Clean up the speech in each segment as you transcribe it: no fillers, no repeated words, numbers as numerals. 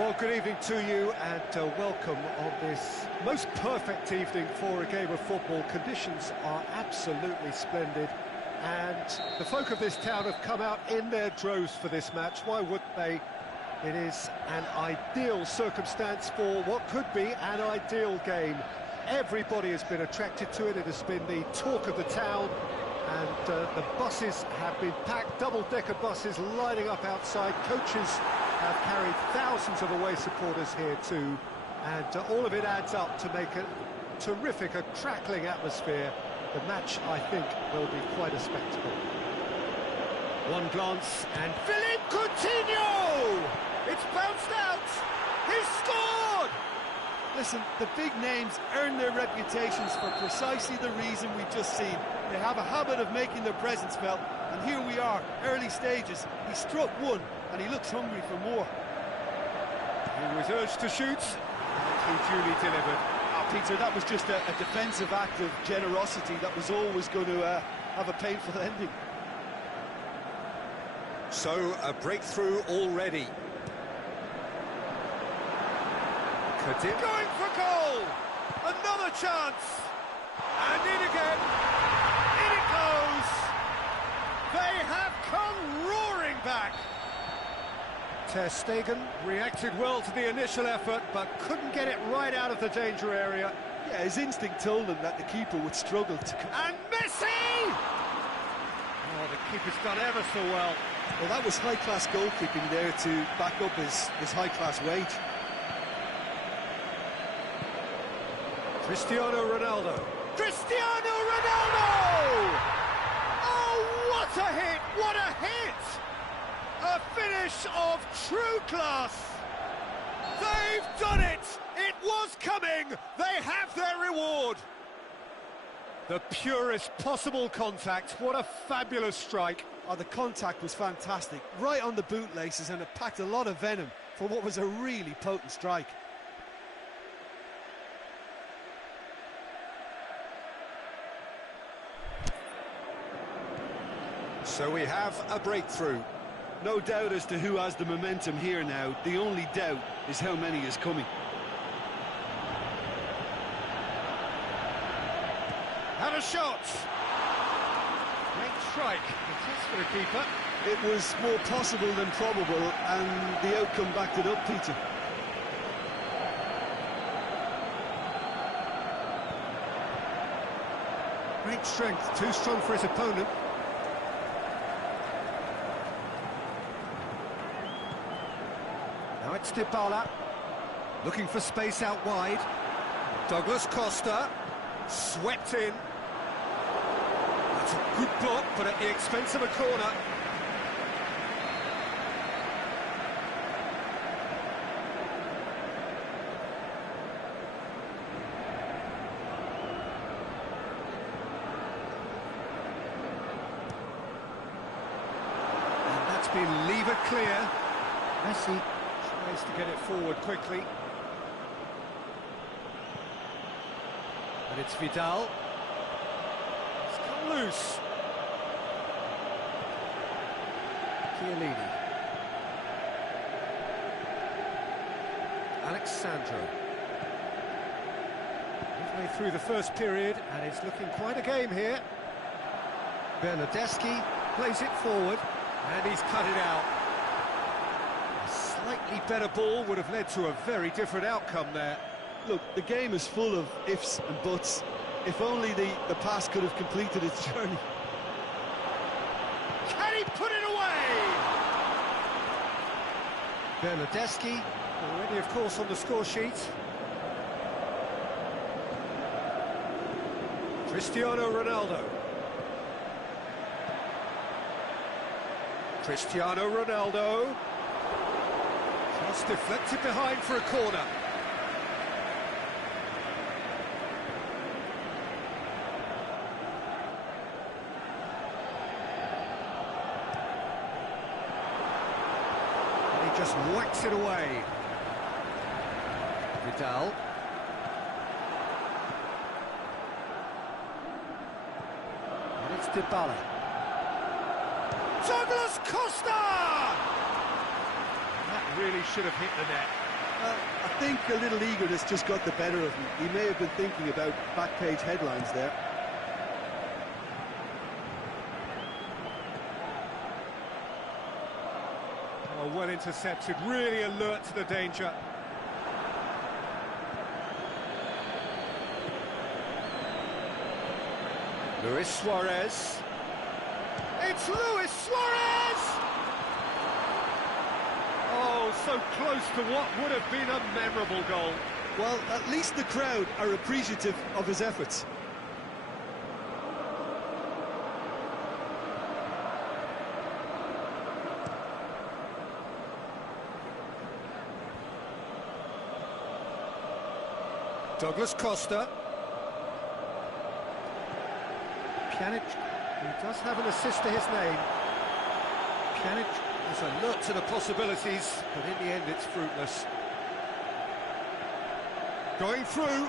Well, good evening to you and welcome on this most perfect evening for a game of football. Conditions are absolutely splendid and the folk of this town have come out in their droves for this match. Why wouldn't they? It is an ideal circumstance for what could be an ideal game. Everybody has been attracted to it. It has been the talk of the town, and the buses have been packed, double-decker buses lining up outside. Coaches have carried thousands of away supporters here too, and all of it adds up to make a terrific, a crackling atmosphere. The match, I think, will be quite a spectacle. One glance, and Philippe Coutinho! It's bounced out! He's scored! Listen, the big names earn their reputations for precisely the reason we've just seen. They have a habit of making their presence felt, and here we are, early stages. He struck one, and he looks hungry for more. He was urged to shoot, and he duly delivered. Peter, that was just a defensive act of generosity that was always going to have a painful ending. So, a breakthrough already. Going for goal! Another chance! And in again! In it goes! They have come roaring back! Ter Stegen reacted well to the initial effort, but couldn't get it right out of the danger area. Yeah, his instinct told him that the keeper would struggle to... And Messi! Oh, the keeper's done ever so well. Well, that was high-class goalkeeping there to back up his high-class wage. Cristiano Ronaldo. Cristiano Ronaldo! Oh, what a hit! What a hit! A finish of true class! They've done it! It was coming! They have their reward! The purest possible contact. What a fabulous strike. Oh, the contact was fantastic. Right on the bootlaces, and it packed a lot of venom for what was a really potent strike. So we have a breakthrough. No doubt as to who has the momentum here now. The only doubt is how many is coming. Have a shot! Great strike. That's for the keeper. It was more possible than probable, and the outcome backed it up, Peter. Great strength, too strong for his opponent. Now it's Dybala, looking for space out wide. Douglas Costa, swept in. That's a good block, but at the expense of a corner. And that's been levered clear. Messi tries to get it forward quickly. But it's Vidal. It's come loose. Chiellini. Alexandro. Midway through the first period, and it's looking quite a game here. Bernardeschi plays it forward, and he's cut it out. Slightly better ball would have led to a very different outcome there. Look, the game is full of ifs and buts. If only the pass could have completed its journey. Can he put it away? Bernardeschi, already of course on the score sheet. Cristiano Ronaldo. Cristiano Ronaldo. Cross deflected behind for a corner. And he just whacks it away. Vidal. And it's Dybala. Douglas Costa! That really should have hit the net. Well, I think a little eagerness just got the better of him. He may have been thinking about back page headlines there. Oh, well intercepted, really alert to the danger. Luis Suarez. It's Luis Suarez! Oh, so close to what would have been a memorable goal. Well, at least the crowd are appreciative of his efforts. Douglas Costa. Pjanic, who does have an assist to his name. Pjanic is alert to the possibilities, but in the end it's fruitless. Going through.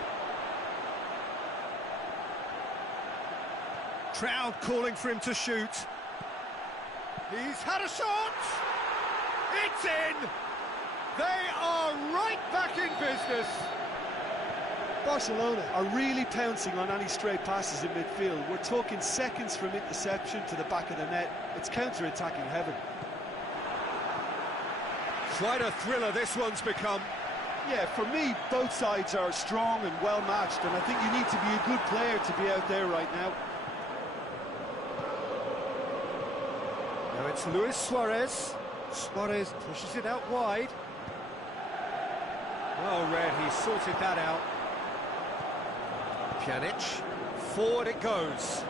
Crowd calling for him to shoot. He's had a shot! It's in! They are right back in business! Barcelona are really pouncing on any stray passes in midfield. We're talking seconds from interception to the back of the net. It's counter-attacking heaven. Quite a thriller this one's become. Yeah, for me, both sides are strong and well-matched, and I think you need to be a good player to be out there right now. Now it's Luis Suarez. Suarez pushes it out wide. Well read, he sorted that out. Pjanic, forward it goes.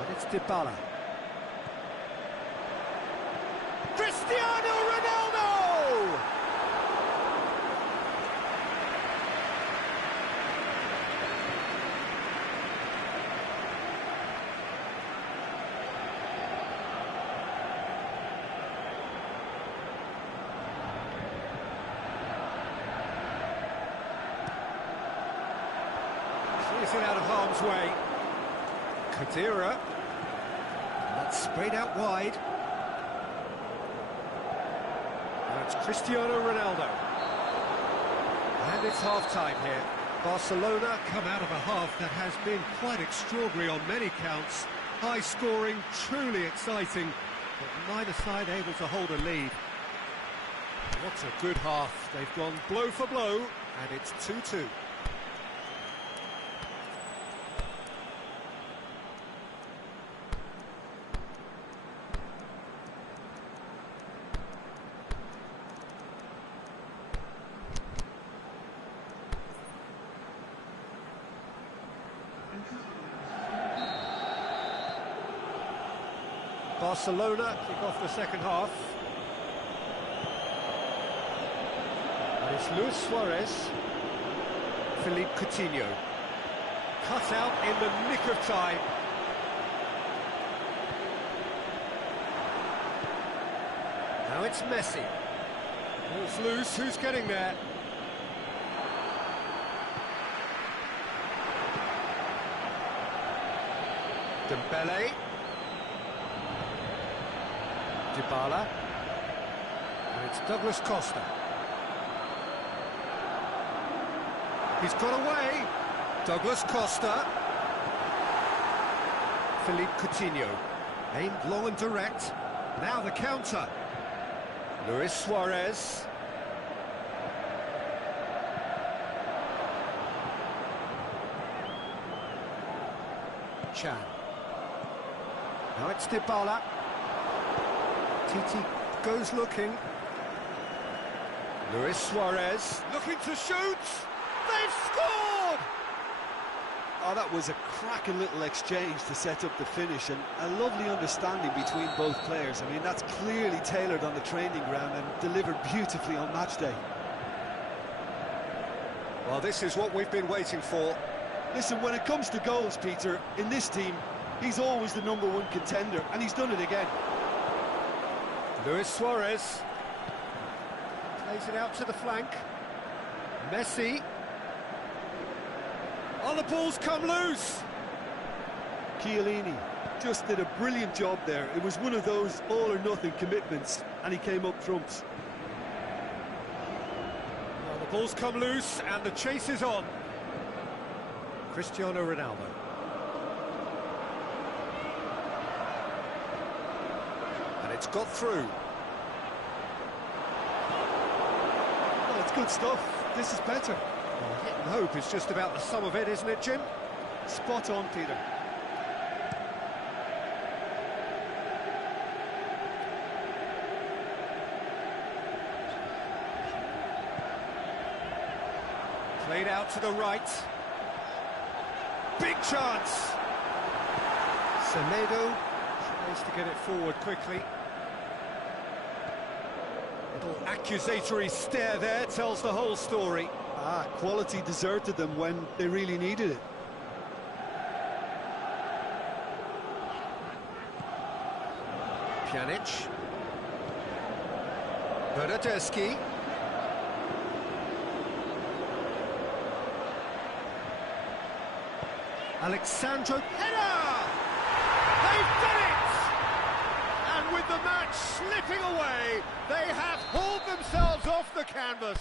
And it's Dybala. Cristiano Ronaldo! Clears it out of harm's way. Khedira. That's sprayed out wide. That's Cristiano Ronaldo. And it's half-time here. Barcelona come out of a half that has been quite extraordinary on many counts. High-scoring, truly exciting, but neither side able to hold a lead. What a good half. They've gone blow for blow, and it's 2-2. Barcelona kick off the second half. And it's Luis Suarez. Philippe Coutinho. Cut out in the nick of time. Now it's Messi. Ball's loose, who's getting there? Dembele. Dybala, and it's Douglas Costa. He's got away. Douglas Costa. Philippe Coutinho, aimed long and direct. Now the counter. Luis Suarez. Chan. Now it's Dybala. Titi goes looking. Luis Suarez looking to shoot. They've scored! Oh, that was a cracking little exchange to set up the finish, and a lovely understanding between both players. I mean, that's clearly tailored on the training ground and delivered beautifully on match day. Well, this is what we've been waiting for. Listen, when it comes to goals, Peter, in this team, he's always the #1 contender, and he's done it again. Luis Suarez plays it out to the flank. Messi. Oh, the ball's come loose. Chiellini. just did a brilliant job there. It was one of those all-or-nothing commitments, and he came up trumps. Well, the ball's come loose, and the chase is on. Cristiano Ronaldo. And it's got through. Well, it's good stuff. This is better. Well, hit and hope is just about the sum of it, isn't it, Jim? Spot on, Peter. Played out to the right. Big chance. Semedo tries to get it forward quickly. Little accusatory stare there tells the whole story. Quality deserted them when they really needed it. Pjanic. Bernardeschi. Alexandro header! They've done it! And with the match slipping away, they have hauled themselves off the canvas.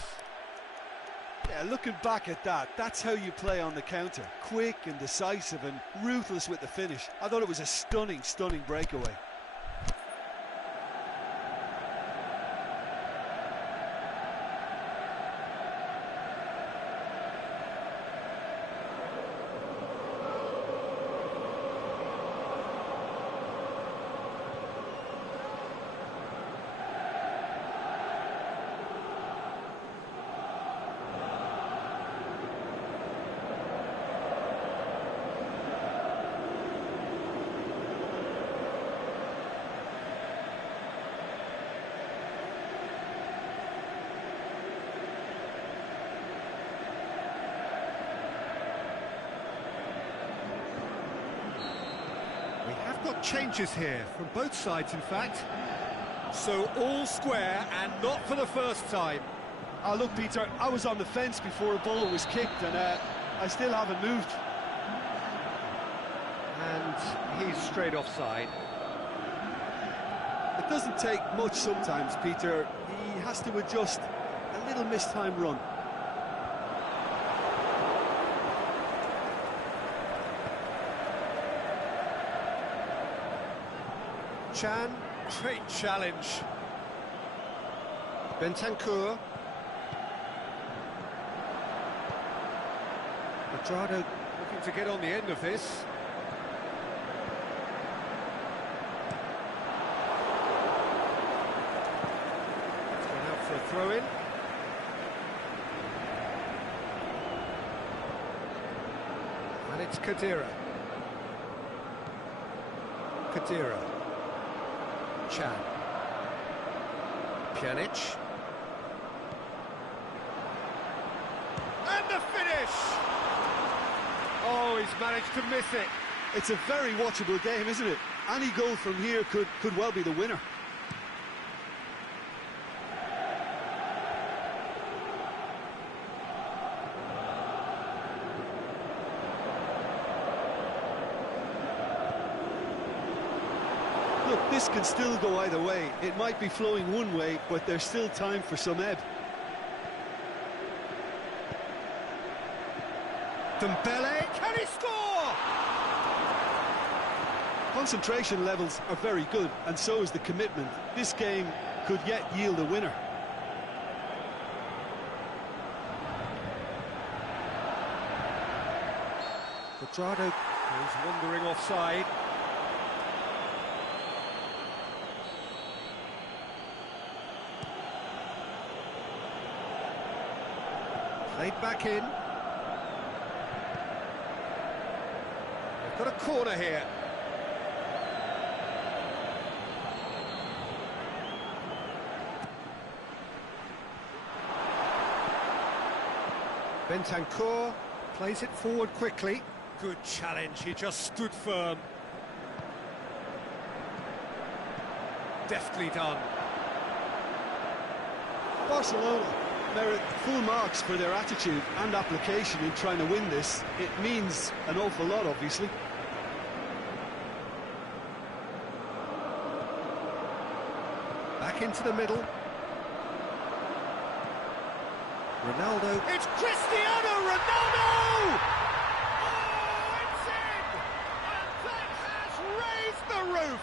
Yeah, looking back at that, that's how you play on the counter. Quick and decisive and ruthless with the finish. I thought it was a stunning, stunning breakaway. We have got changes here, from both sides in fact. So all square and not for the first time. Look, Peter, I was on the fence before a ball was kicked and I still haven't moved. And he's straight offside. It doesn't take much sometimes, Peter. He has to adjust a little mistimed run. Chan, great challenge. Bentancur. Madrado looking to get on the end of this. It's gone out for a throw-in. And it's Khedira. Khedira. Chan. Pjanic. And the finish! Oh, he's managed to miss it. It's a very watchable game, isn't it? Any goal from here could well be the winner. Look, this can still go either way. It might be flowing one way, but there's still time for some ebb. Dembele, can he score? Concentration levels are very good, and so is the commitment. This game could yet yield a winner. Madrado is wandering offside. Played back in. They've got a corner here. Bentancur plays it forward quickly. Good challenge, he just stood firm. Deftly done. Barcelona merit full marks for their attitude and application in trying to win this. It means an awful lot, obviously. into the middle. Ronaldo. It's Cristiano Ronaldo! Oh, it's in! And that has raised the roof!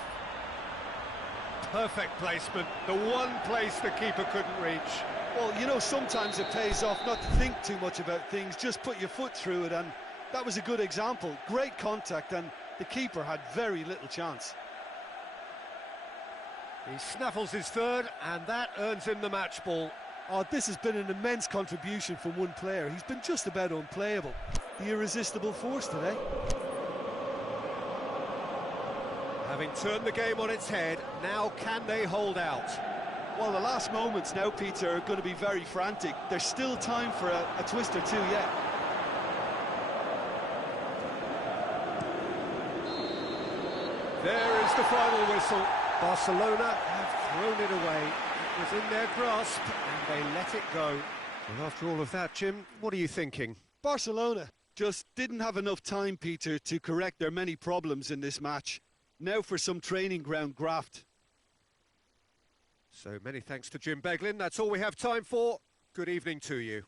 Perfect placement, the one place the keeper couldn't reach. Well, you know, sometimes it pays off not to think too much about things, just put your foot through it, and that was a good example. Great contact, and the keeper had very little chance. He snaffles his third, and that earns him the match ball. Oh, this has been an immense contribution from one player. He's been just about unplayable. The irresistible force today. Having turned the game on its head, now can they hold out? Well, the last moments now, Peter, are going to be very frantic. There's still time for a twist or two yet. There is the final whistle. Barcelona have thrown it away. It was in their grasp and they let it go. And after all of that, Jim, what are you thinking? Barcelona just didn't have enough time, Peter, to correct their many problems in this match. Now for some training ground graft. So many thanks to Jim Beglin. That's all we have time for. Good evening to you.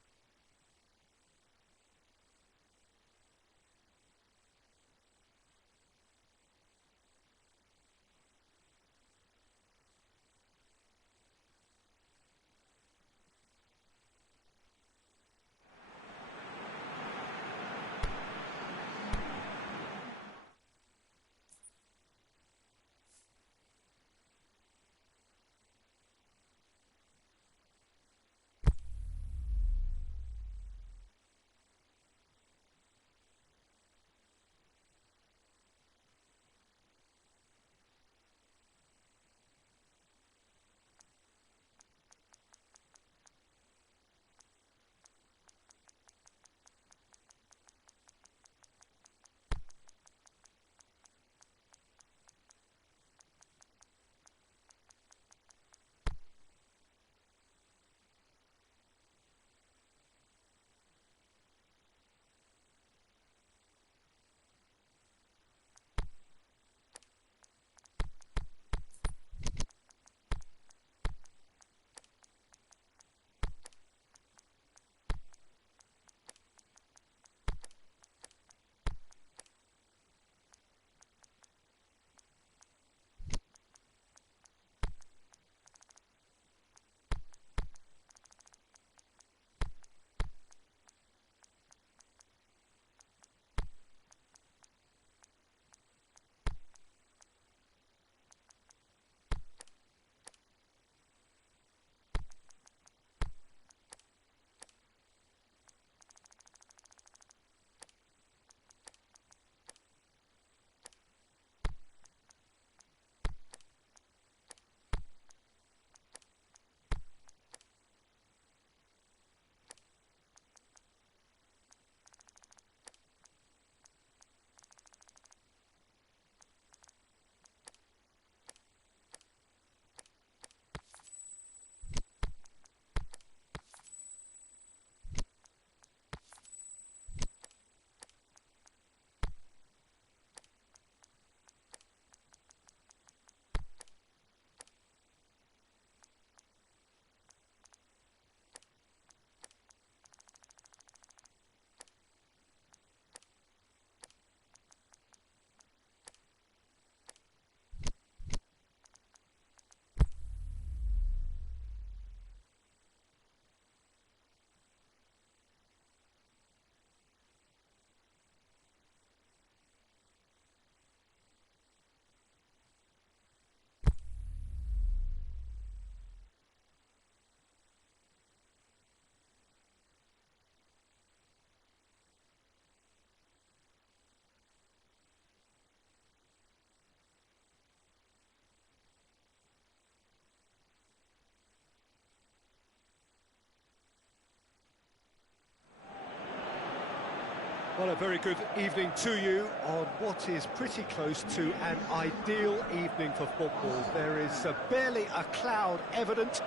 Well, a very good evening to you on what is pretty close to an ideal evening for football. There is barely a cloud evident.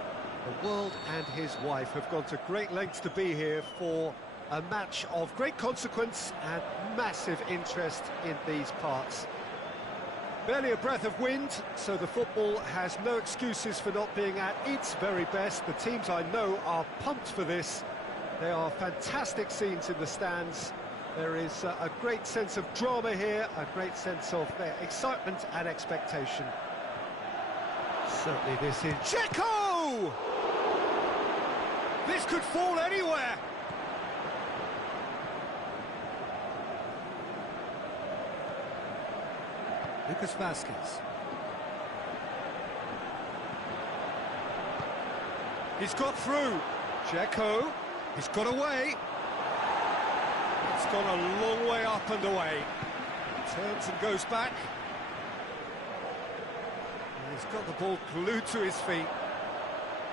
The world and his wife have gone to great lengths to be here for a match of great consequence and massive interest in these parts. Barely a breath of wind, so the football has no excuses for not being at its very best. The teams I know are pumped for this. They are fantastic scenes in the stands. There is a great sense of drama here, a great sense of excitement and expectation. Certainly this is... Checo! This could fall anywhere. Lucas Vazquez. He's got through. Checo. He's got away. It's gone a long way up and away. Turns and goes back. And he's got the ball glued to his feet.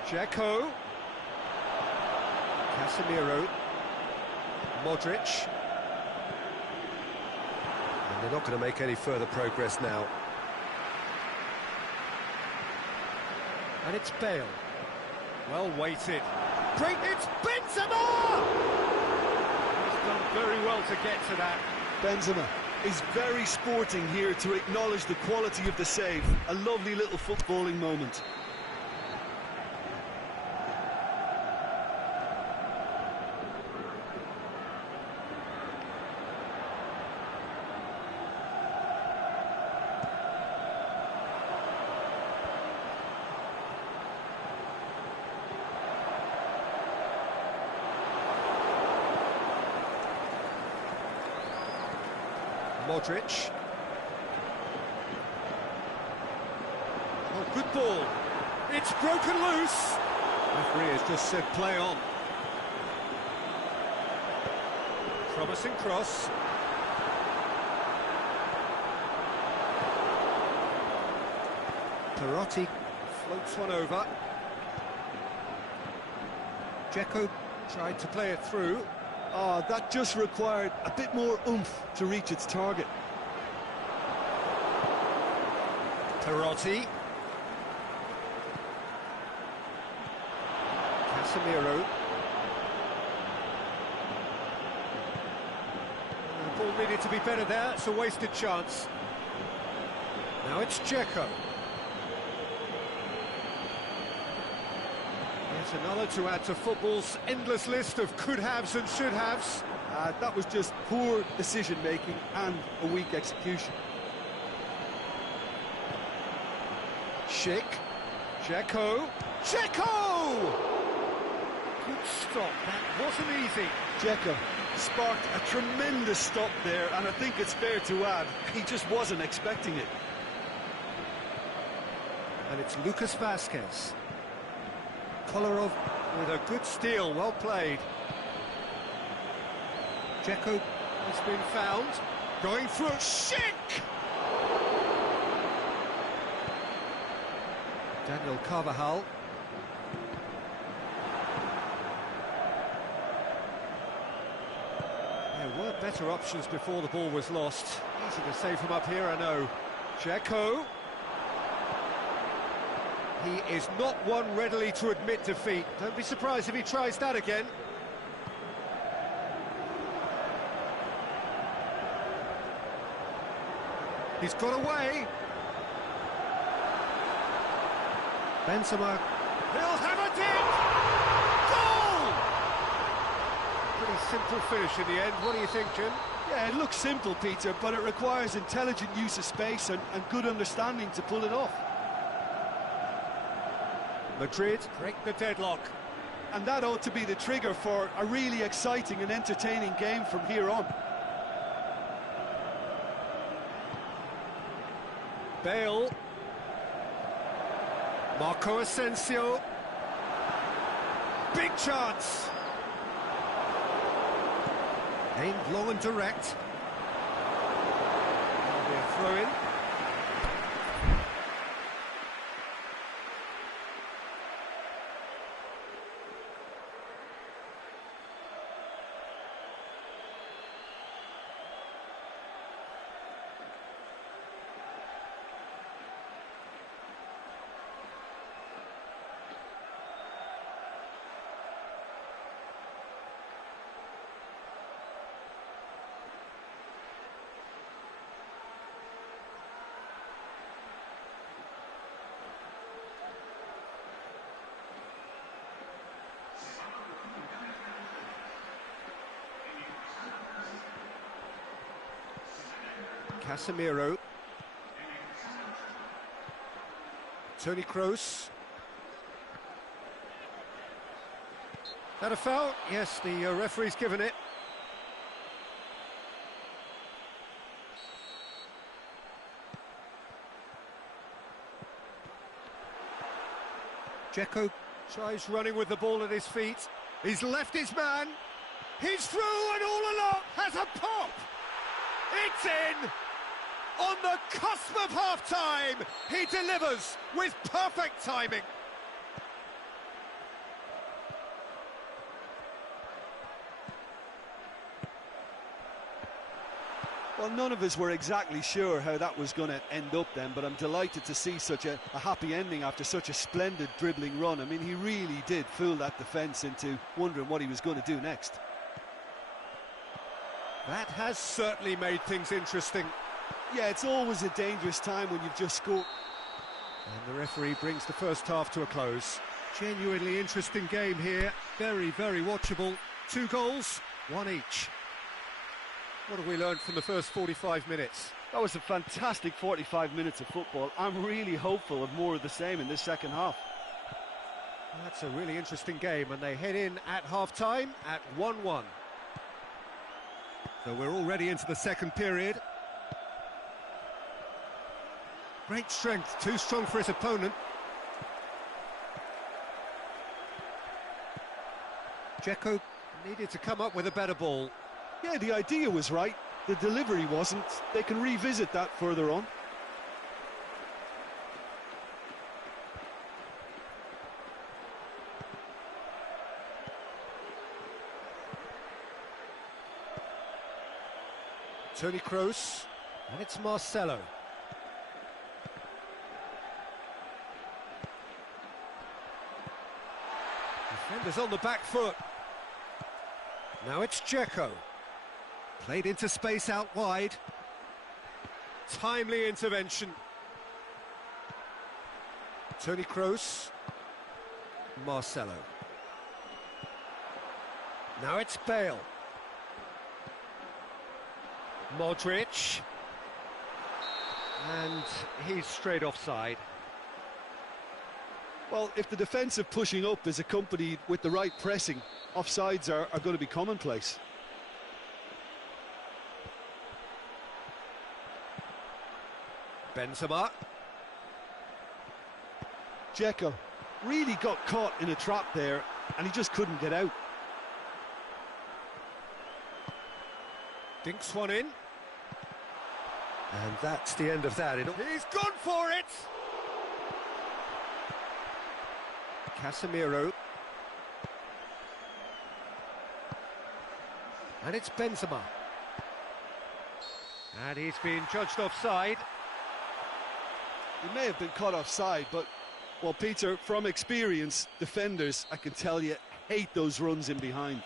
Checo. Casemiro. Modric. And they're not going to make any further progress now. And it's Bale. Well weighted. Great, it's Benzema! He's done very well to get to that. Benzema is very sporting here to acknowledge the quality of the save. A lovely little footballing moment. Modric. Oh, good ball. It's broken loose. Referee has just said play on. Promising cross. Perotti floats one over. Dzeko tried to play it through. Oh, that just required a bit more oomph to reach its target. Perotti. Casemiro. The ball needed to be better there. It's a wasted chance. Now it's Dzeko. Yet another to add to football's endless list of could-haves and should-haves. That was just poor decision-making and a weak execution. Schick. Dzeko. Dzeko! Good stop. That wasn't easy. Dzeko sparked a tremendous stop there, and I think it's fair to add, he just wasn't expecting it. And it's Lucas Vazquez. Kolarov With a good steal, well played. Dzeko Has been found. Going through. Schick! Daniel Carvajal. There were better options before the ball was lost. Easy to save from up here, I know. Dzeko. He is not one readily to admit defeat. Don't be surprised if he tries that again. He's got away. Benzema. He'll have a dip! Goal! Pretty simple finish in the end. What do you think, Jim? Yeah, it looks simple, Peter, but it requires intelligent use of space and good understanding to pull it off. Madrid break the deadlock. And that ought to be the trigger for a really exciting and entertaining game from here on. Bale. Marco Asensio. Big chance. Aimed long and direct. That'll be a throw-in. Casemiro. Toni Kroos. That a foul? Yes, the referee's given it. Dzeko tries running with the ball at his feet. He's left his man. He's through and all along has a pop. It's in. On the cusp of half-time, he delivers with perfect timing. Well, none of us were exactly sure how that was going to end up then, but I'm delighted to see such a happy ending after such a splendid dribbling run. I mean, he really did fool that defence into wondering what he was going to do next. That has certainly made things interesting. Yeah, it's always a dangerous time when you've just scored. And the referee brings the first half to a close. Genuinely interesting game here. Very, very watchable. 2 goals, 1 each. What have we learned from the first 45 minutes? That was a fantastic 45 minutes of football. I'm really hopeful of more of the same in this second half. That's a really interesting game, and they head in at half-time at 1-1. So we're already into the second period. Great strength, too strong for his opponent. Dzeko needed to come up with a better ball. Yeah, the idea was right, the delivery wasn't. They can revisit that further on. Toni Kroos, and it's Marcelo. Defenders on the back foot. Now it's Dzeko. Played into space out wide. Timely intervention. Toni Kroos. Marcelo. Now it's Bale. Modric. And he's straight offside. Well, if the defensive pushing up is accompanied with the right pressing, offsides are going to be commonplace. Benzema. Dzeko really got caught in a trap there, and he just couldn't get out. Dinks one in. And that's the end of that. He's gone for it! Casemiro. And it's Benzema. And he's been judged offside. He may have been caught offside, but, well, Peter, from experience, defenders, I can tell you, hate those runs in behind.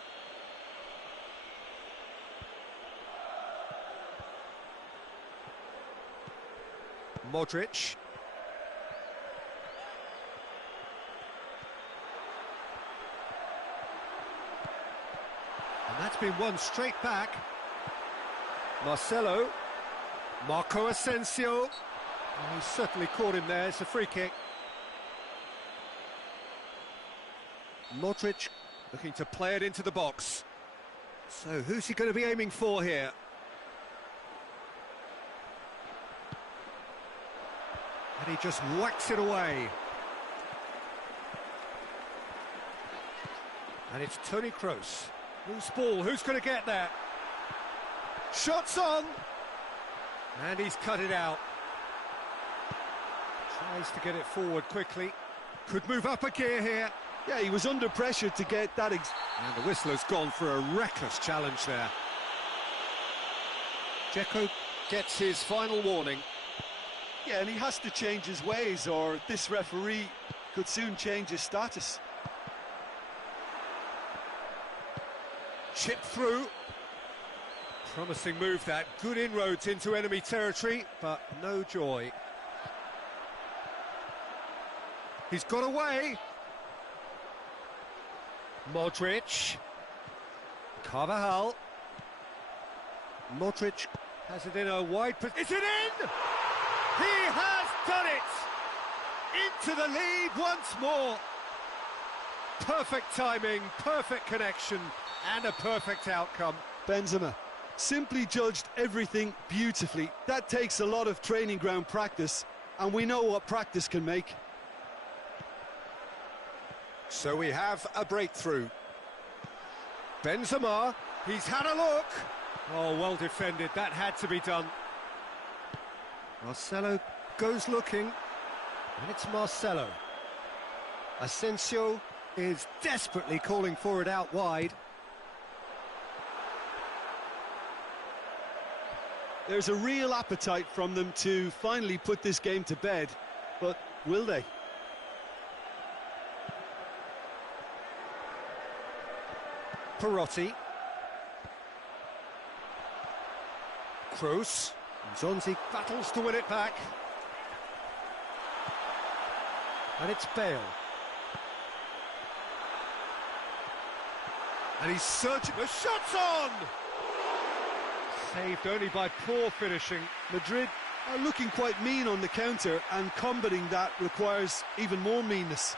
Modric. And that's been won straight back. Marcelo. Marco Asensio. Oh, he certainly caught him there. It's a free kick. Modric looking to play it into the box. So who's he going to be aiming for here? And he just whacks it away. And it's Toni Kroos. Loose ball, who's going to get there? Shots on! And he's cut it out. Tries to get it forward quickly. Could move up a gear here. Yeah, he was under pressure to get that. And the whistler's gone for a reckless challenge there. Dzeko gets his final warning. Yeah, and he has to change his ways, or this referee could soon change his status. Chip through. Promising move that. Good inroads into enemy territory, but no joy. He's got away. Modric. Carvajal. Modric Has it in a wide... Is it in? He has done it! Into the lead once more. Perfect timing, perfect connection, and a perfect outcome. Benzema simply judged everything beautifully. That takes a lot of training ground practice, and we know what practice can make. So we have a breakthrough. Benzema, He's had a look. oh, well defended, that had to be done. Marcelo goes looking, and it's Marcelo. Asensio is desperately calling for it out wide. There's a real appetite from them to finally put this game to bed, but will they? Perotti. Kroos. Zonzi battles to win it back. And it's Bale. And he's searching. The shot's on! Saved only by poor finishing. Madrid are looking quite mean on the counter, and combating that requires even more meanness.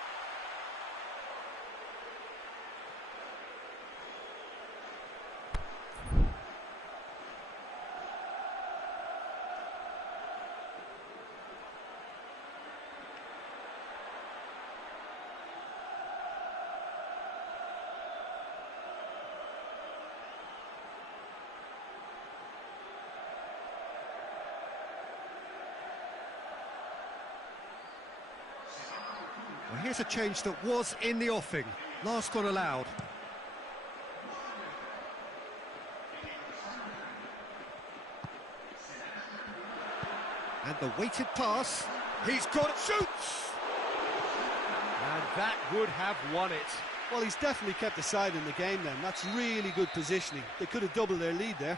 Well, here's a change that was in the offing. Last one allowed. And the weighted pass. He's got it. Shoots! And that would have won it. Well, he's definitely kept the side in the game then. That's really good positioning. They could have doubled their lead there.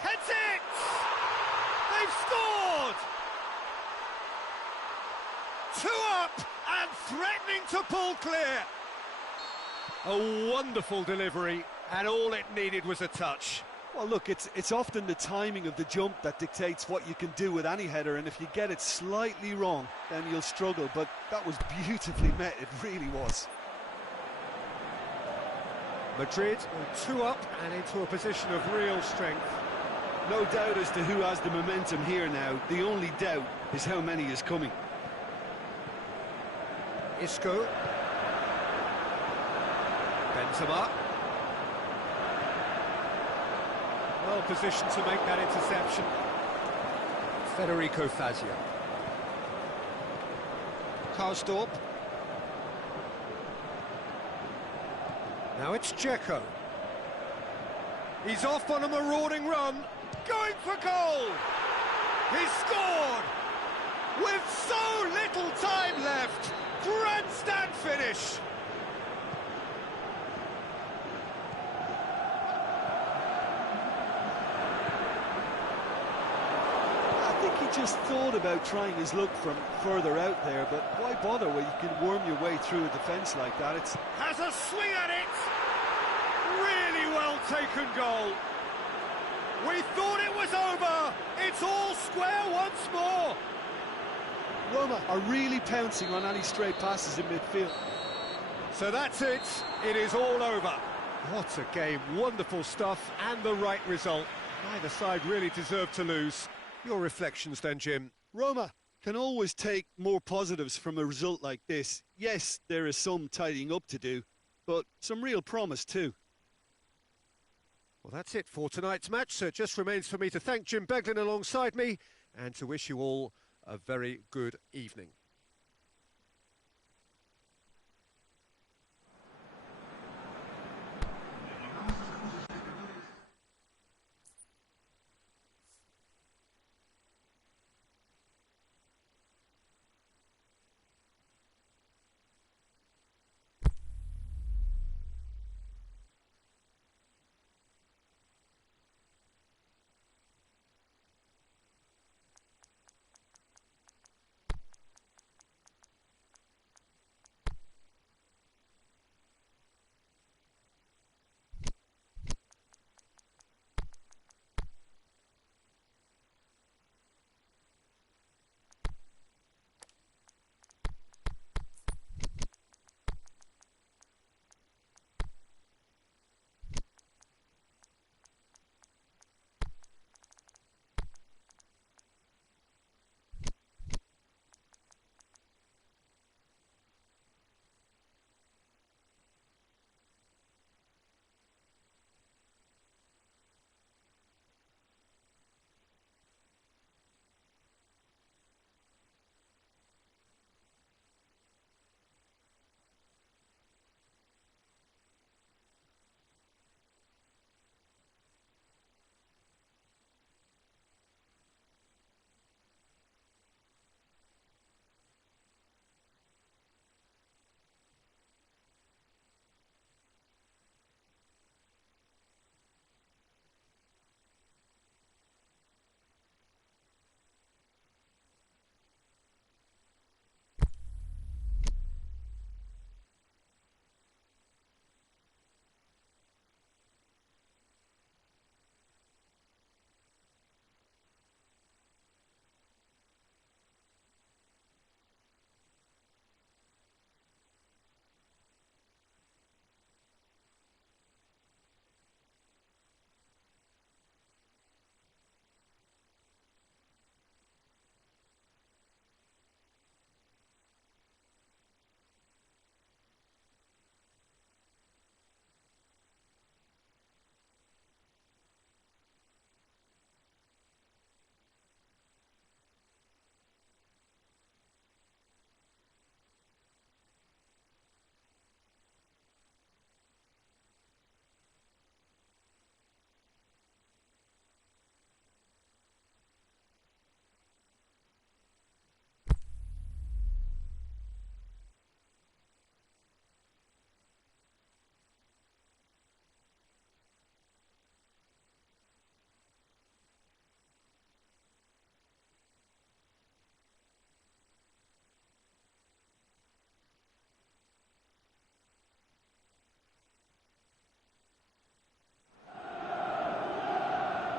Heads it! They've scored! 2 up and threatening to pull clear. A wonderful delivery, and all it needed was a touch. Well, look, it's often the timing of the jump that dictates what you can do with any header, and if you get it slightly wrong, then you'll struggle. But that was beautifully met, it really was. Madrid are 2 up and into a position of real strength. No doubt as to who has the momentum here now. The only doubt is how many is coming. Isco. Benzema. Well positioned to make that interception. Federico Fazio. Karsdorp. Now it's Dzeko. He's off on a marauding run, going for goal. He's scored with so little time left. Grandstand finish. I think he just thought about trying his luck from further out there, but why bother when you can worm your way through a defence like that? It's Has a swing at it. Really well taken goal. We thought it was over. It's all square once more. Roma are really pouncing on any stray passes in midfield. So that's it. It is all over. What a game. Wonderful stuff and the right result. Neither side really deserved to lose. Your reflections then, Jim? Roma can always take more positives from a result like this. Yes, there is some tidying up to do, but some real promise too. Well, that's it for tonight's match. So it just remains for me to thank Jim Beglin alongside me and to wish you all a very good evening.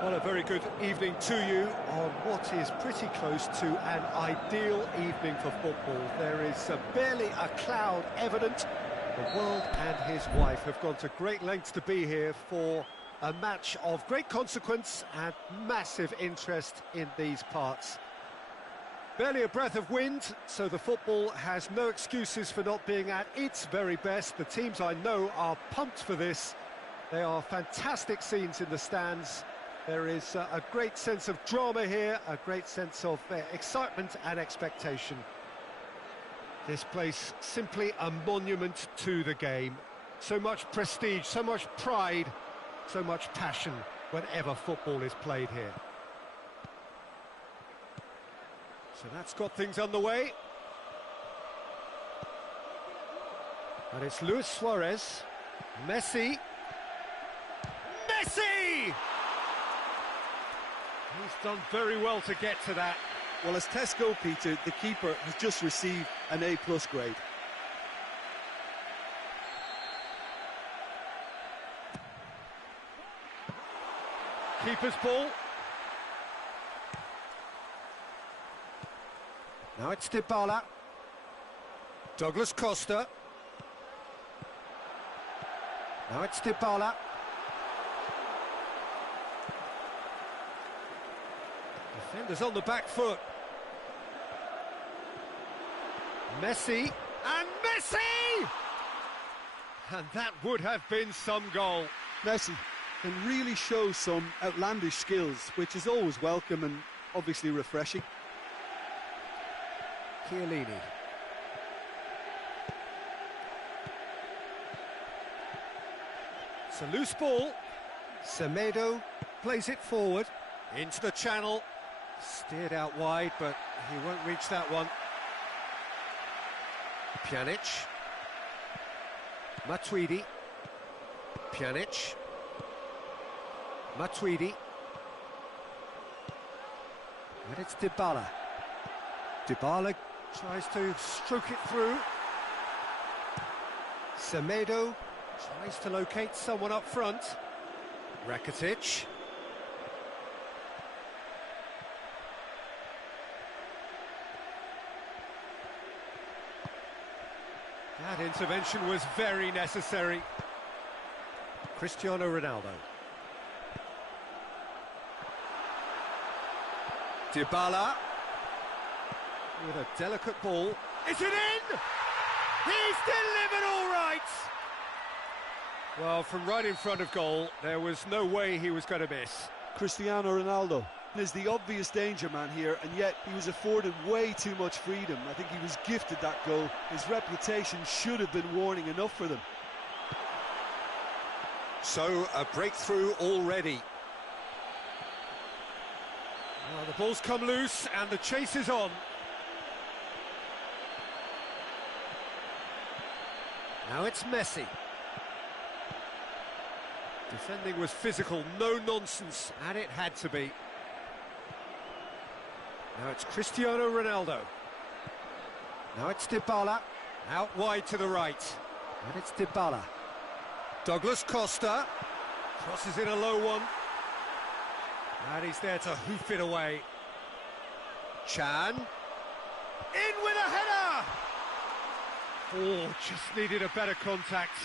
Well, a very good evening to you on what is pretty close to an ideal evening for football. There is barely a cloud evident. The world and his wife have gone to great lengths to be here for a match of great consequence and massive interest in these parts. Barely a breath of wind, so the football has no excuses for not being at its very best. The teams I know are pumped for this. They are fantastic scenes in the stands. There is a great sense of drama here, a great sense of excitement and expectation. This place simply a monument to the game. So much prestige, so much pride, so much passion whenever football is played here. So that's got things underway. And it's Luis Suarez, Messi. Messi! He's done very well to get to that. Well, as tests go, Peter, the keeper has just received an A+ grade. Keeper's ball. Now it's Dybala. Douglas Costa. Now it's Dybala. Defenders on the back foot. Messi, and Messi! And that would have been some goal. Messi can really show some outlandish skills, which is always welcome and obviously refreshing. Chiellini. It's a loose ball. Semedo plays it forward into the channel. Steered out wide, but he won't reach that one. Pjanic. Matuidi. Pjanic. Matuidi. And it's Dybala. Dybala tries to stroke it through. Semedo tries to locate someone up front. Rakitic. That intervention was very necessary. Cristiano Ronaldo. Dybala. With a delicate ball. Is it in? He's delivered all right! Well, from right in front of goal, there was no way he was going to miss. Cristiano Ronaldo is the obvious danger man here, and yet he was afforded way too much freedom. I think he was gifted that goal. His reputation should have been warning enough for them. So, a breakthrough already. Well, the ball's come loose and the chase is on. Now it's Messi. Defending was physical, no nonsense, and it had to be. Now it's Cristiano Ronaldo. Now it's Dybala. Out wide to the right. And it's Dybala. Douglas Costa. Crosses in a low one. And he's there to hoof it away. Chan. In with a header! Oh, just needed a better contact.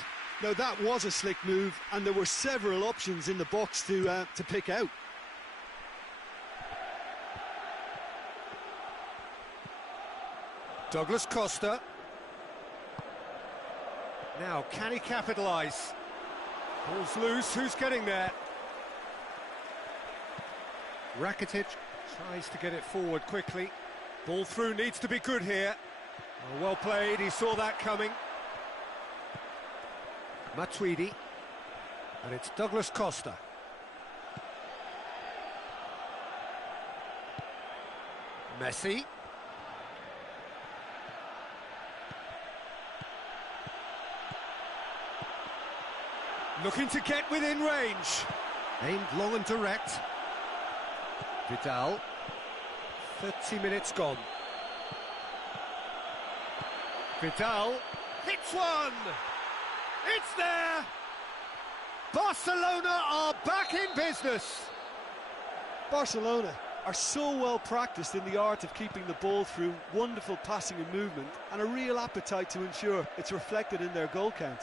Now that was a slick move, and there were several options in the box to pick out. Douglas Costa. Now, can he capitalise? Ball's loose, who's getting there? Rakitic tries to get it forward quickly. Ball through needs to be good here. Oh, well played, he saw that coming. Matuidi. And it's Douglas Costa. Messi. Looking to get within range. Aimed long and direct. Vidal. 30 minutes gone. Vidal hits one! It's there! Barcelona are back in business! Barcelona are so well practiced in the art of keeping the ball through wonderful passing and movement, and a real appetite to ensure it's reflected in their goal count.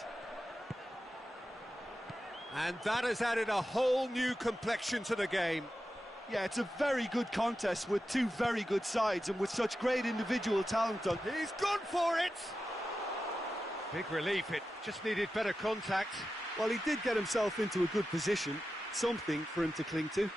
And that has added a whole new complexion to the game. Yeah, it's a very good contest with two very good sides and with such great individual talent on. He's gone for it! Big relief, it just needed better contact. Well, he did get himself into a good position, something for him to cling to.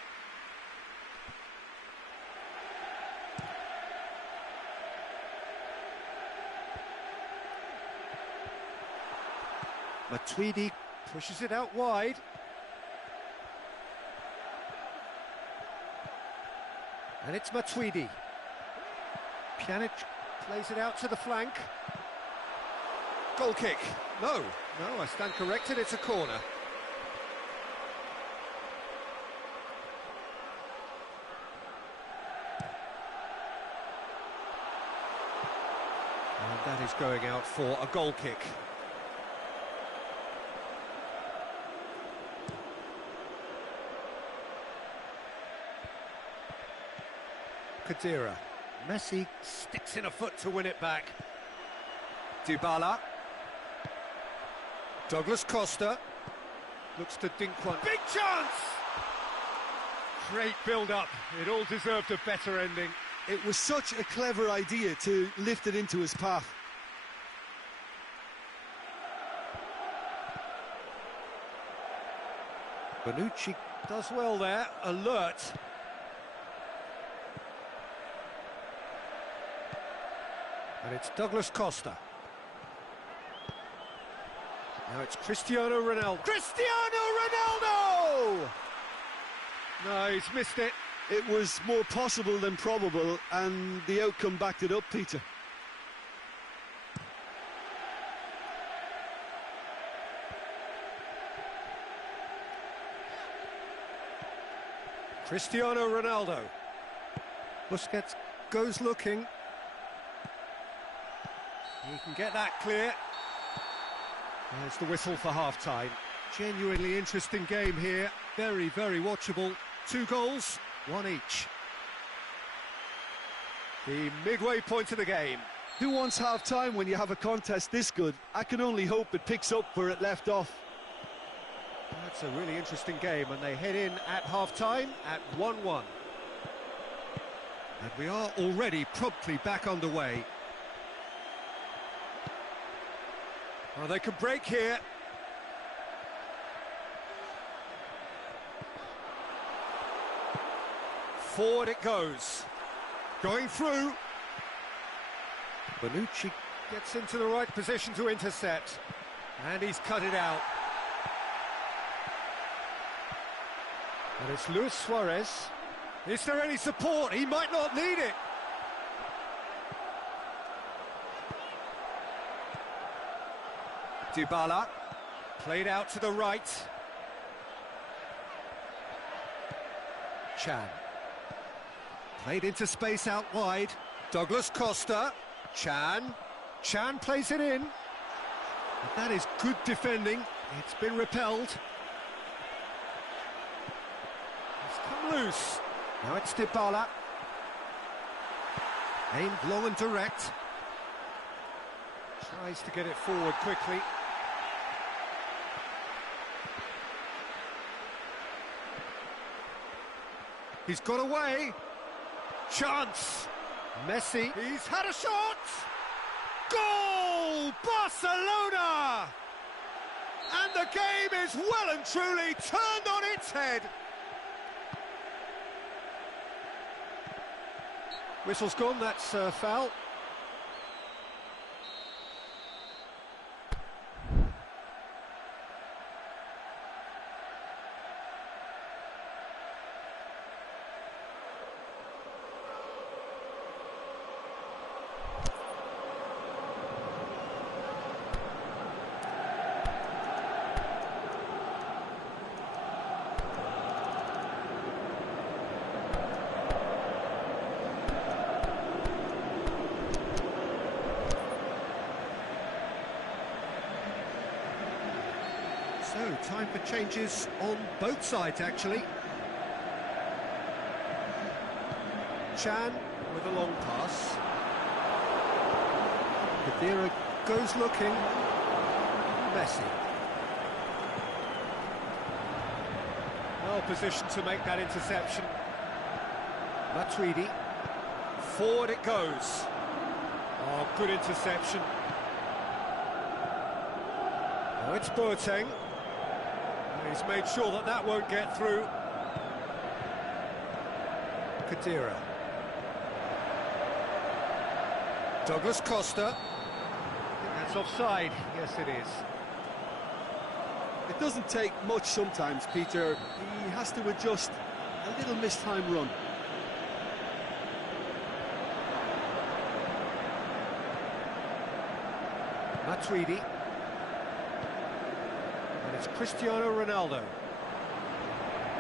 Matuidi pushes it out wide. And it's Matuidi. Pjanic plays it out to the flank. Goal kick. No, I stand corrected, it's a corner. And that is going out for a goal kick. Kadira. Messi sticks in a foot to win it back. Dybala. Douglas Costa. Looks to dink one. Big chance! Great build-up. It all deserved a better ending. It was such a clever idea to lift it into his path. Bonucci does well there. Alert. And it's Douglas Costa. Now it's Cristiano Ronaldo. Cristiano Ronaldo! No, he's missed it. It was more possible than probable, and the outcome backed it up, Peter. Cristiano Ronaldo. Busquets goes looking. He can get that clear. There's the whistle for half-time. Genuinely interesting game here. Very, very watchable. 2 goals, 1 each. The midway point of the game. Who wants half-time when you have a contest this good? I can only hope it picks up where it left off. That's a really interesting game, and they head in at half-time at 1-1. And we are already promptly back underway. Well, they can break here. Forward it goes. Going through. Bonucci gets into the right position to intercept. And he's cut it out. And it's Luis Suarez. Is there any support? He might not need it. Dybala, played out to the right. Chan. Played into space out wide. Douglas Costa. Chan. Chan plays it in. But that is good defending. It's been repelled. It's come loose. Now it's Dybala. Aimed long and direct. Tries to get it forward quickly. He's got away. Chance. Messi. He's had a shot. Goal! Barcelona! And the game is well and truly turned on its head. Whistle's gone, that's a foul. So, time for changes on both sides, actually. Chan with a long pass. Khedira goes looking. Messi. Well positioned to make that interception. Matuidi. Forward it goes. Oh, good interception. Oh, it's Boateng. He's made sure that that won't get through. Khedira. Douglas Costa. I think that's offside. Yes, it is. It doesn't take much sometimes, Peter. He has to adjust a little mistimed run. Matuidi. And it's Cristiano Ronaldo.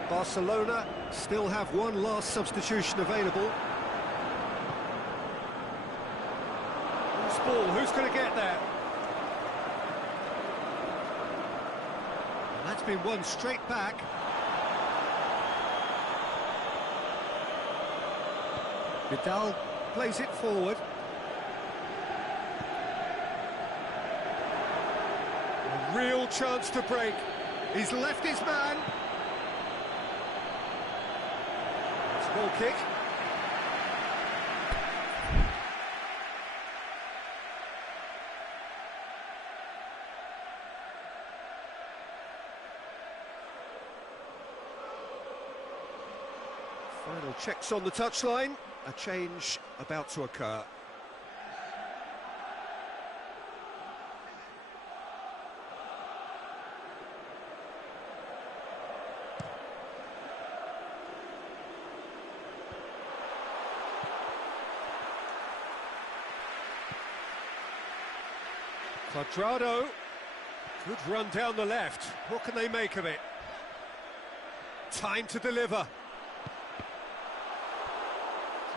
Barcelona still have one last substitution available. Loose ball, who's going to get there? And that's been won straight back. Vidal plays it forward. A real chance to break. He's left his man. It's a goal kick. Final checks on the touchline. A change about to occur. Quadrado, good run down the left. What can they make of it? Time to deliver.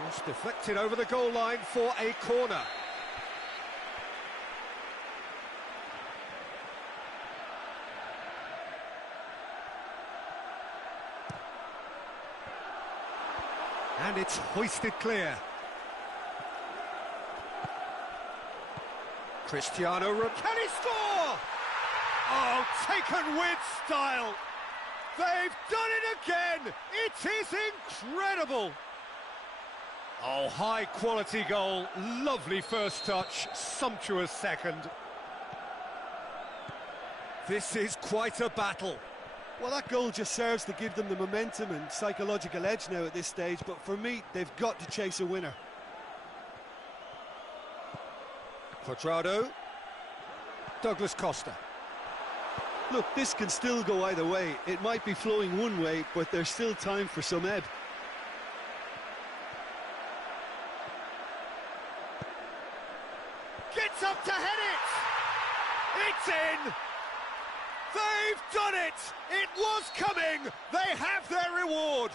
Just deflected over the goal line for a corner. And it's hoisted clear. Cristiano Ronaldo. Can he score? Oh, taken with style. They've done it again. It is incredible. Oh, high quality goal. Lovely first touch. Sumptuous second. This is quite a battle. Well, that goal just serves to give them the momentum and psychological edge now at this stage, but for me, they've got to chase a winner. Quadrado. Douglas Costa. Look, this can still go either way. It might be flowing one way, but there's still time for some ebb. Gets up to head it! It's in! They've done it! It was coming! They have their reward!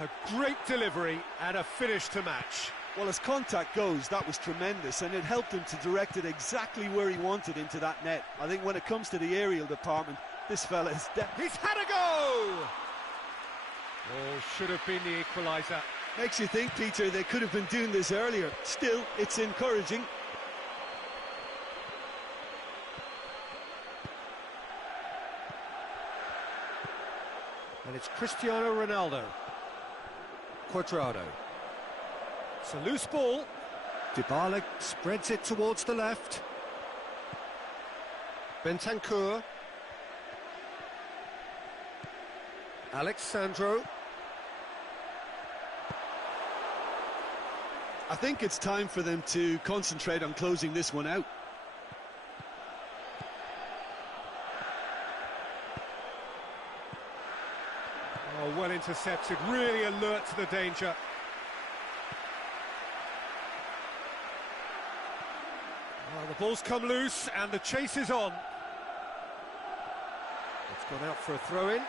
A great delivery and a finish to match. Well, as contact goes, that was tremendous, and it helped him to direct it exactly where he wanted into that net. I think when it comes to the aerial department, this fella is He's had a go! Oh, should have been the equaliser. Makes you think, Peter, they could have been doing this earlier. Still, it's encouraging. And it's Cristiano Ronaldo. Quadrado. It's a loose ball. Dybala spreads it towards the left. Bentancur. Alexandro. I think it's time for them to concentrate on closing this one out. Oh, well intercepted, really alert to the danger. Oh, the ball's come loose and the chase is on. It's gone out for a throw-in.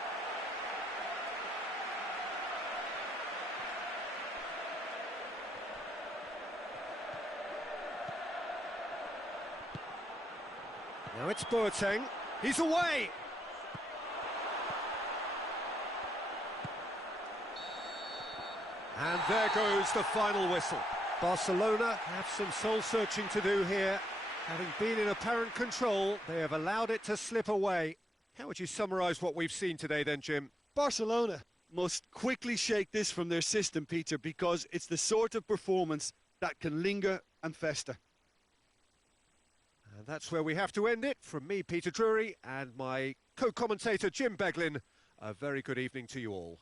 Now it's Boateng. He's away. And there goes the final whistle. Barcelona have some soul-searching to do here. Having been in apparent control, they have allowed it to slip away. How would you summarise what we've seen today then, Jim? Barcelona must quickly shake this from their system, Peter, because it's the sort of performance that can linger and fester. And that's where we have to end it. From me, Peter Drury, and my co-commentator, Jim Beglin, a very good evening to you all.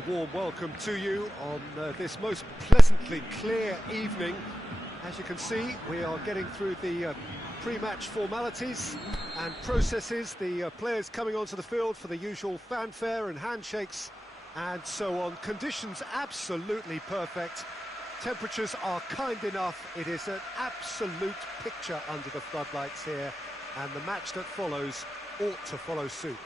very warm welcome to you on this most pleasantly clear evening. As you can see, we are getting through the pre-match formalities and processes, the players coming onto the field for the usual fanfare and handshakes and so on. Conditions absolutely perfect. Temperatures are kind enough. It is an absolute picture under the floodlights here, and the match that follows ought to follow suit.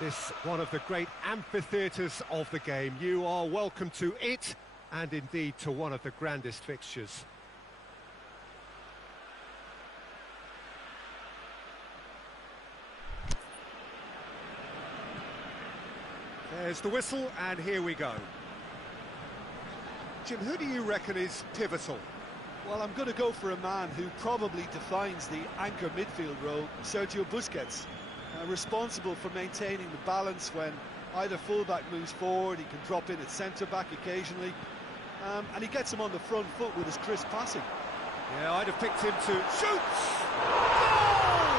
This one of the great amphitheatres of the game. You are welcome to it, and indeed to one of the grandest fixtures. There's the whistle, and here we go. Jim, who do you reckon is pivotal? Well, I'm going to go for a man who probably defines the anchor midfield role, Sergio Busquets. Responsible for maintaining the balance when either fullback moves forward. He can drop in at centre-back occasionally, and he gets him on the front foot with his crisp passing. Yeah, I'd have picked him to shoot! Goal!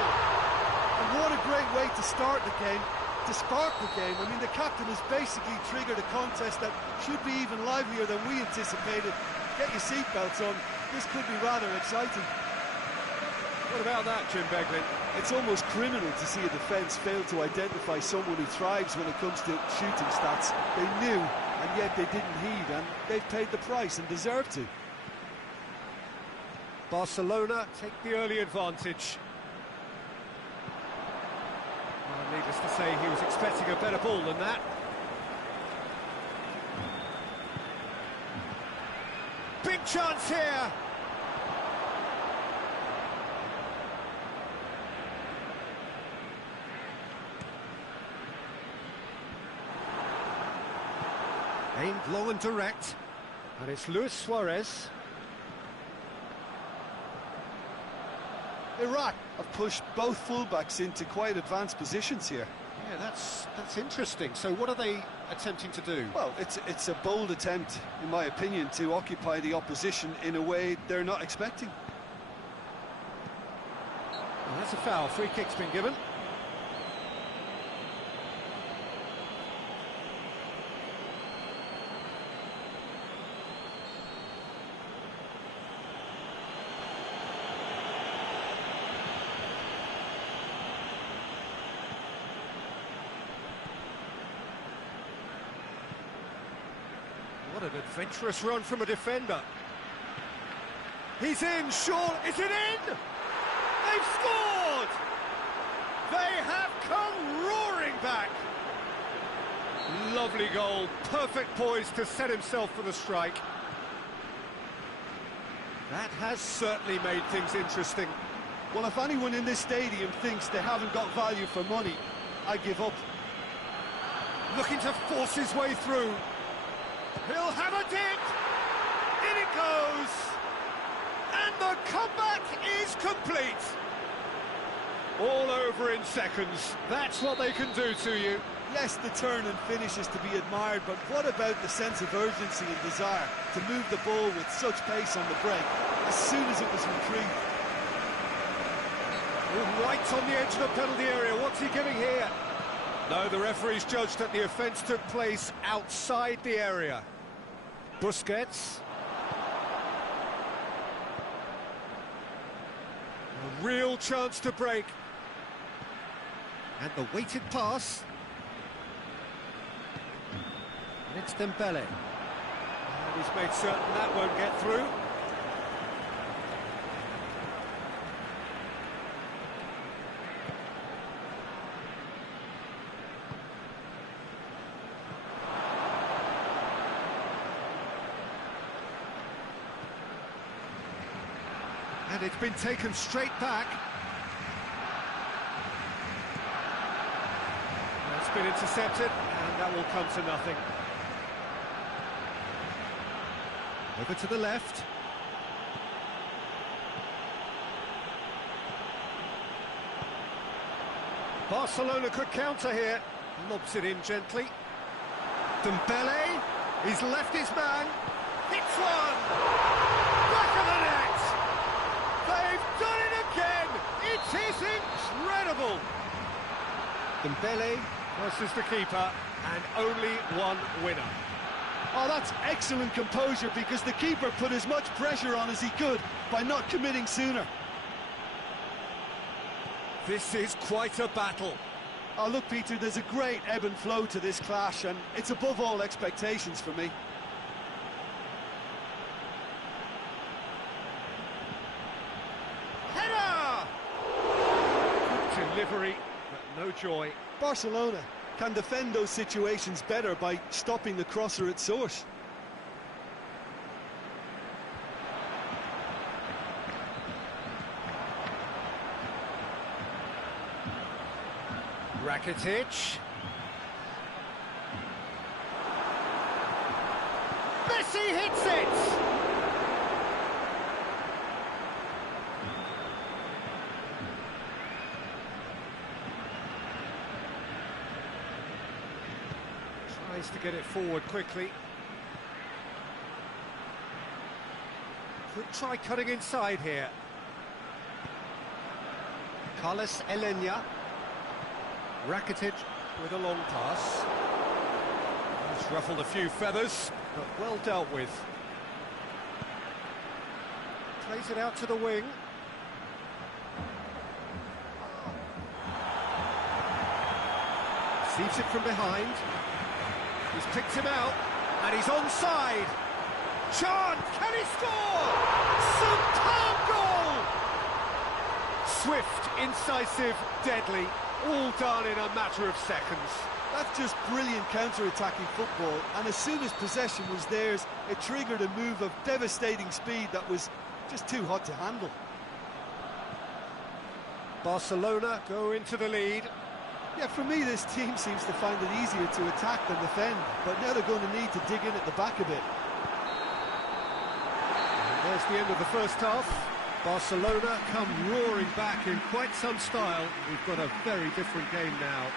And what a great way to start the game, to spark the game. I mean, the captain has basically triggered a contest that should be even livelier than we anticipated. Get your seatbelts on, this could be rather exciting. What about that, Jim Beglin? It's almost criminal to see a defence fail to identify someone who thrives when it comes to shooting stats. They knew, and yet they didn't heed, and they've paid the price and deserve to. Barcelona take the early advantage. Well, needless to say, he was expecting a better ball than that. Big chance here! Aimed long and direct, and it's Luis Suarez. Iraq have pushed both fullbacks into quite advanced positions here. Yeah, that's interesting. So what are they attempting to do? Well, it's a bold attempt, in my opinion, to occupy the opposition in a way they're not expecting. Well, that's a foul. Free kick's been given. What an adventurous run from a defender. He's in, Sean, is it in? They've scored! They have come roaring back! Lovely goal, perfect poise to set himself for the strike. That has certainly made things interesting. Well, if anyone in this stadium thinks they haven't got value for money, I give up. Looking to force his way through. He'll have a dig! In it goes! And the comeback is complete! All over in seconds. That's what they can do to you. Yes, the turn and finish is to be admired, but what about the sense of urgency and desire to move the ball with such pace on the break as soon as it was retrieved? Right on the edge of the penalty area. What's he giving here? No, the referee's judged that the offence took place outside the area. Busquets. A real chance to break. And the weighted pass. And it's Dembele. And he's made certain that won't get through. And it's been taken straight back. It's been intercepted, and that will come to nothing. Over to the left. Barcelona could counter here. Lobs it in gently. Dembele, he's left his man. Hits one! Back of the net! They've done it again! It is incredible! Dembele versus the keeper. and only one winner. Oh, that's excellent composure, because the keeper put as much pressure on as he could by not committing sooner. This is quite a battle. Oh, look, Peter, there's a great ebb and flow to this clash, and it's above all expectations for me. Header! Good delivery, but no joy. Barcelona can defend those situations better by stopping the crosser at source. Rakitic. Messi hits it! Tries to get it forward quickly. Could try cutting inside here. Carlos Elena. Rakitic with a long pass. He's ruffled a few feathers, but well dealt with. Plays it out to the wing. Receives it from behind. He's picked him out, and he's onside. Chance, can he score? Superb goal! Swift, incisive, deadly, all done in a matter of seconds. That's just brilliant counter-attacking football, and as soon as possession was theirs, it triggered a move of devastating speed that was just too hot to handle. Barcelona go into the lead. Yeah, for me, this team seems to find it easier to attack than defend, but now they're going to need to dig in at the back a bit. And there's the end of the first half. Barcelona come roaring back in quite some style. We've got a very different game now.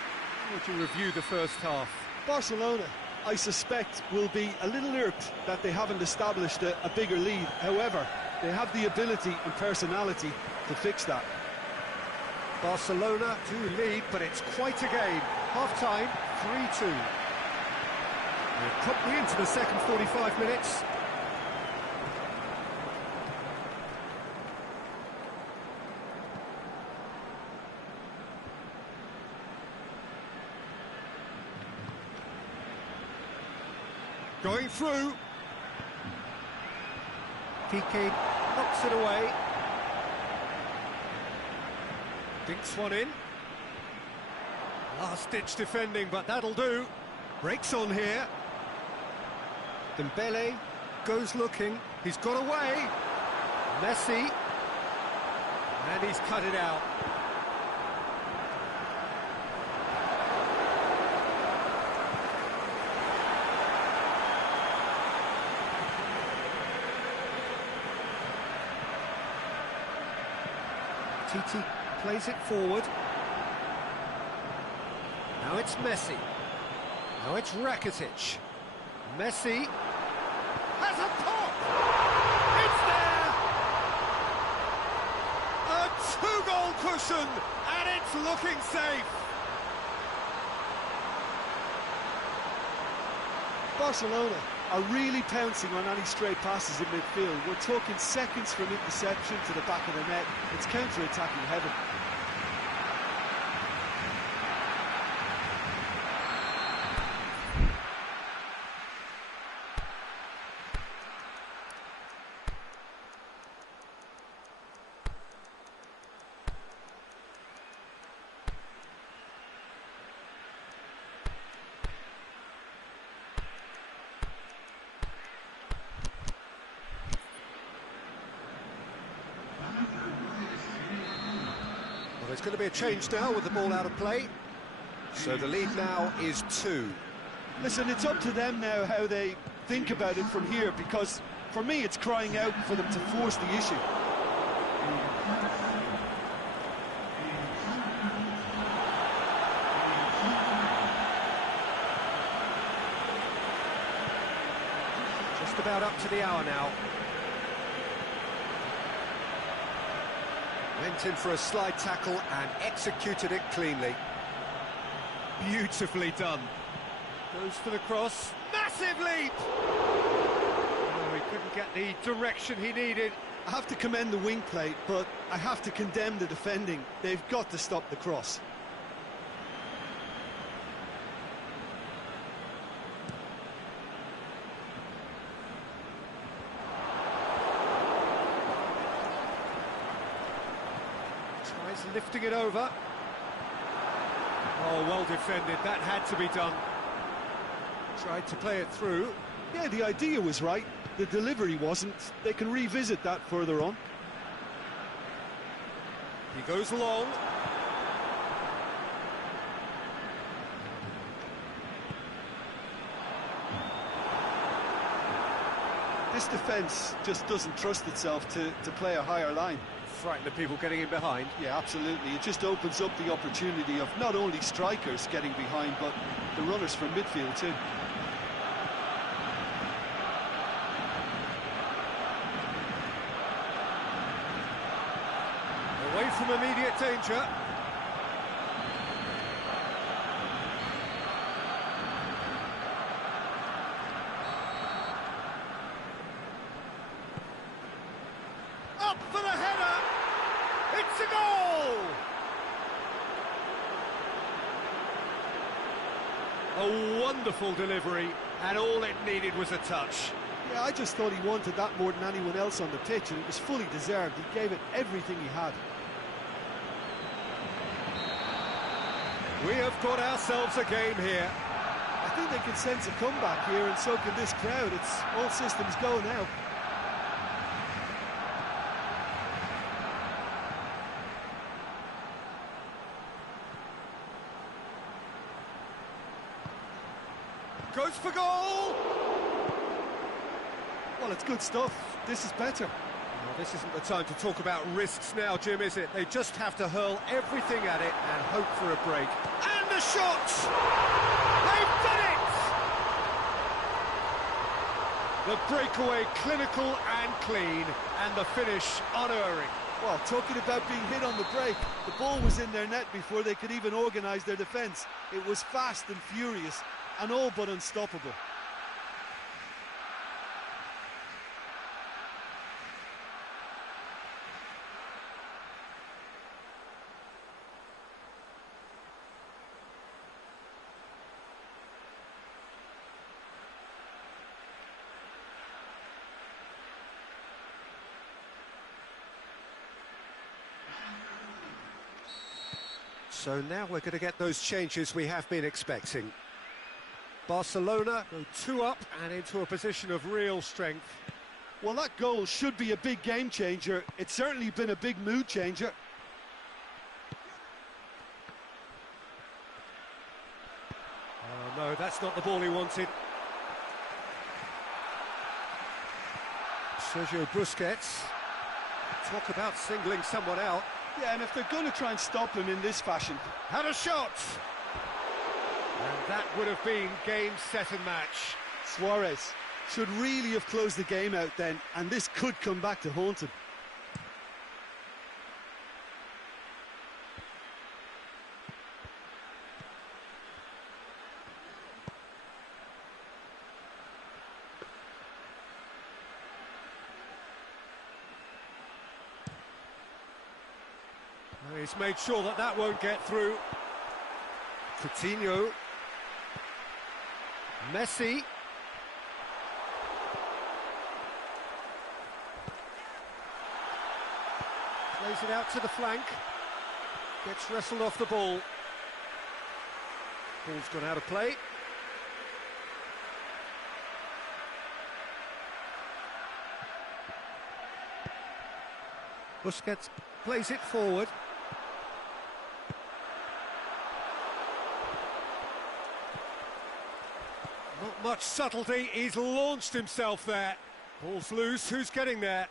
How would you review the first half? Barcelona, I suspect, will be a little irked that they haven't established a bigger lead. However, they have the ability and personality to fix that. Barcelona do lead, but it's quite a game. Half-time, 3-2. We're promptly into the second 45 minutes. Going through. Piqué knocks it away. Dinks one in. Last-ditch defending, but that'll do. Breaks on here. Dembele goes looking. He's got away. Messi. And he's cut it out. Titi plays it forward. Now it's Messi. Now it's Rakitic. Messi has a pop! It's there! A two-goal cushion, and it's looking safe. Barcelona are really pouncing on any stray passes in midfield. We're talking seconds from interception to the back of the net. It's counter-attacking heaven. There's going to be a change now with the ball out of play. So the lead now is 2. Listen, it's up to them now how they think about it from here, because for me it's crying out for them to force the issue. Just about up to the hour now. Went in for a slide tackle and executed it cleanly. Beautifully done. Goes for the cross. Massive leap! Oh, he couldn't get the direction he needed. I have to commend the wing play, but I have to condemn the defending. They've got to stop the cross. Tries lifting it over. Oh, well defended. That had to be done. Tried to play it through. Yeah, the idea was right. The delivery wasn't. They can revisit that further on. He goes long. This defence just doesn't trust itself to play a higher line. Frighten the people getting in behind. Yeah, absolutely. It just opens up the opportunity of not only strikers getting behind, but the runners from midfield too. Away from immediate danger. Up for the header! It's a goal! A wonderful delivery, and all it needed was a touch. Yeah, I just thought he wanted that more than anyone else on the pitch, and it was fully deserved. He gave it everything he had. We have got ourselves a game here. I think they can sense a comeback here, and so can this crowd. It's all systems go now. Goes for goal! Well, it's good stuff. This is better. Well, this isn't the time to talk about risks now, Jim, is it? They just have to hurl everything at it and hope for a break. And the shot! They've done it! The breakaway clinical and clean, and the finish unerring. Well, talking about being hit on the break, the ball was in their net before they could even organise their defence. It was fast and furious, and all but unstoppable. So now we're going to get those changes we have been expecting. Barcelona go 2 up and into a position of real strength. Well, that goal should be a big game changer. It's certainly been a big mood changer. Oh no, that's not the ball he wanted. Sergio Busquets. Talk about singling someone out. Yeah, and if they're going to try and stop him in this fashion... Had a shot! And that would have been game, set and match. Suarez should really have closed the game out then, and this could come back to haunt him. He's made sure that that won't get through. Coutinho. Messi. Plays it out to the flank. Gets wrestled off the ball. Ball's gone out of play. Busquets plays it forward. Not much subtlety, he's launched himself there. Ball's loose, who's getting there?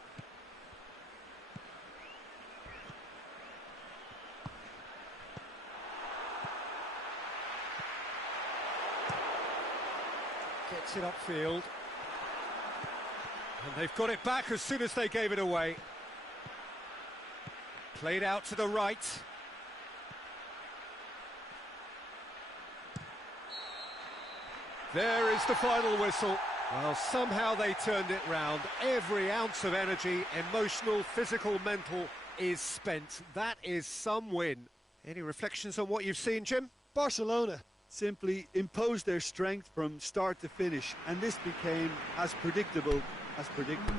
Gets it upfield. And they've got it back as soon as they gave it away. Played out to the right. There is the final whistle. Well, somehow they turned it round. Every ounce of energy, emotional, physical, mental, is spent. That is some win. Any reflections on what you've seen, Jim? Barcelona simply imposed their strength from start to finish, and this became as predictable as predictable.